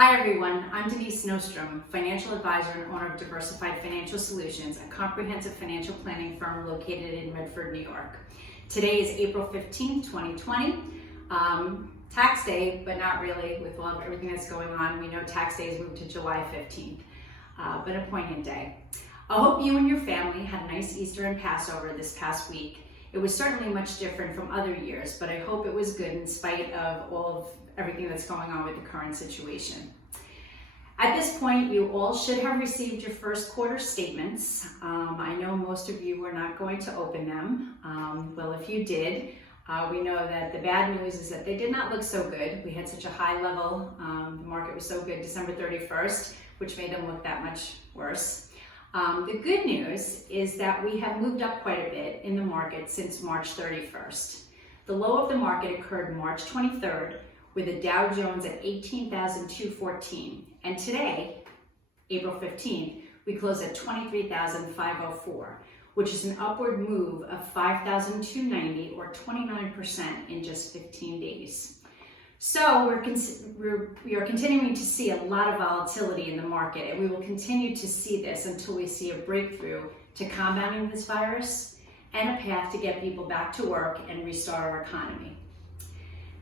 Hi everyone, I'm Denise Nostrom, financial advisor and owner of Diversified Financial Solutions, a comprehensive financial planning firm located in Medford, New York. Today is April 15th, 2020. Tax day, but not really with everything that's going on. We know tax day is moved to July 15th, but a poignant day. I hope you and your family had a nice Easter and Passover this past week. It was certainly much different from other years, but I hope it was good in spite of all of everything that's going on with the current situation. At this point, you all should have received your first quarter statements. I know most of you were not going to open them. Well, if you did, we know that the bad news is that they did not look so good. We had such a high level, the market was so good December 31st, which made them look that much worse. The good news is that we have moved up quite a bit in the market since March 31st. The low of the market occurred March 23rd with the Dow Jones at 18,214. And today, April 15th, we closed at 23,504, which is an upward move of 5,290 or 29% in just 15 days. So we are continuing to see a lot of volatility in the market, and we will continue to see this until we see a breakthrough to combating this virus and a path to get people back to work and restart our economy.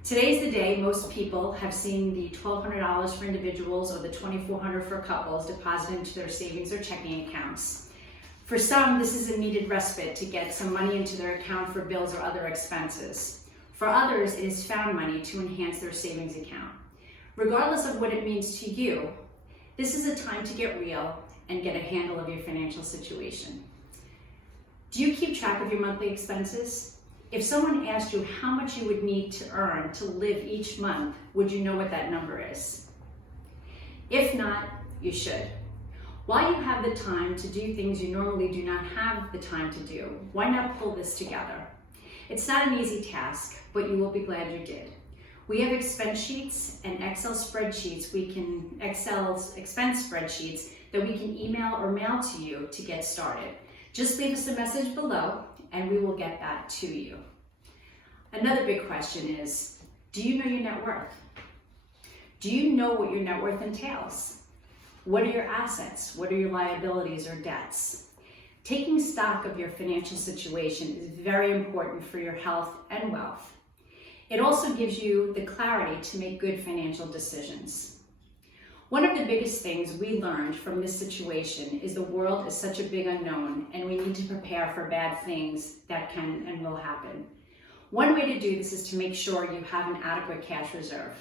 Today's the day most people have seen the $1,200 for individuals or the $2,400 for couples deposited into their savings or checking accounts. For some, this is a needed respite to get some money into their account for bills or other expenses. For others, it is found money to enhance their savings account. Regardless of what it means to you, this is a time to get real and get a handle of your financial situation. Do you keep track of your monthly expenses? If someone asked you how much you would need to earn to live each month, would you know what that number is? If not, you should. While you have the time to do things you normally do not have the time to do, why not pull this together? It's not an easy task, but you will be glad you did. We have expense sheets and Excel expense spreadsheets that we can email or mail to you to get started. Just leave us a message below and we will get that to you. Another big question is, do you know your net worth? Do you know what your net worth entails? What are your assets? What are your liabilities or debts? Taking stock of your financial situation is very important for your health and wealth. It also gives you the clarity to make good financial decisions. One of the biggest things we learned from this situation is the world is such a big unknown and we need to prepare for bad things that can and will happen. One way to do this is to make sure you have an adequate cash reserve.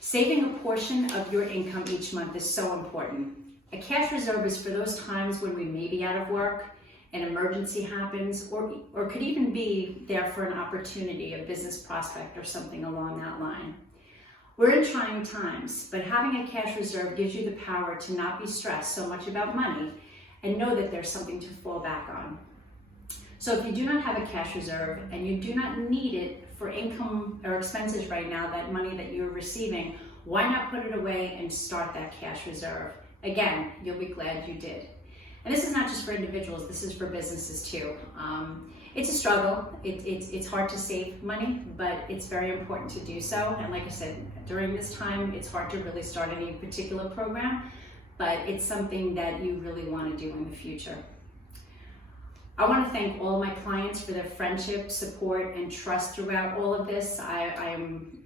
Saving a portion of your income each month is so important. A cash reserve is for those times when we may be out of work, an emergency happens, or could even be there for an opportunity, a business prospect or something along that line. We're in trying times, but having a cash reserve gives you the power to not be stressed so much about money and know that there's something to fall back on. So if you do not have a cash reserve and you do not need it for income or expenses right now, that money that you're receiving, why not put it away and start that cash reserve? Again, you'll be glad you did. And this is not just for individuals, this is for businesses too. It's a struggle. It's hard to save money, but it's very important to do so. And like I said, during this time, it's hard to really start any particular program, but it's something that you really want to do in the future. I want to thank all my clients for their friendship, support, and trust throughout all of this. I am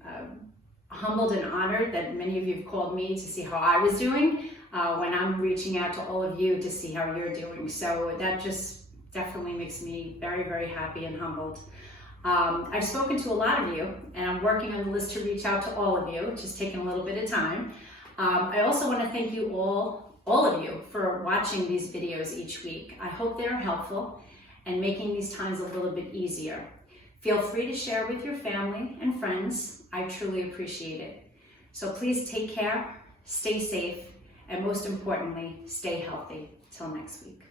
humbled and honored that many of you have called me to see how I was doing when I'm reaching out to all of you to see how you're doing. So that just definitely makes me very, very happy and humbled. I've spoken to a lot of you and I'm working on the list to reach out to all of you, which is taking a little bit of time. I also want to thank you all of you for watching these videos each week. I hope they're helpful and making these times a little bit easier. Feel free to share with your family and friends. I truly appreciate it. So please take care, stay safe, and most importantly, stay healthy. Till next week.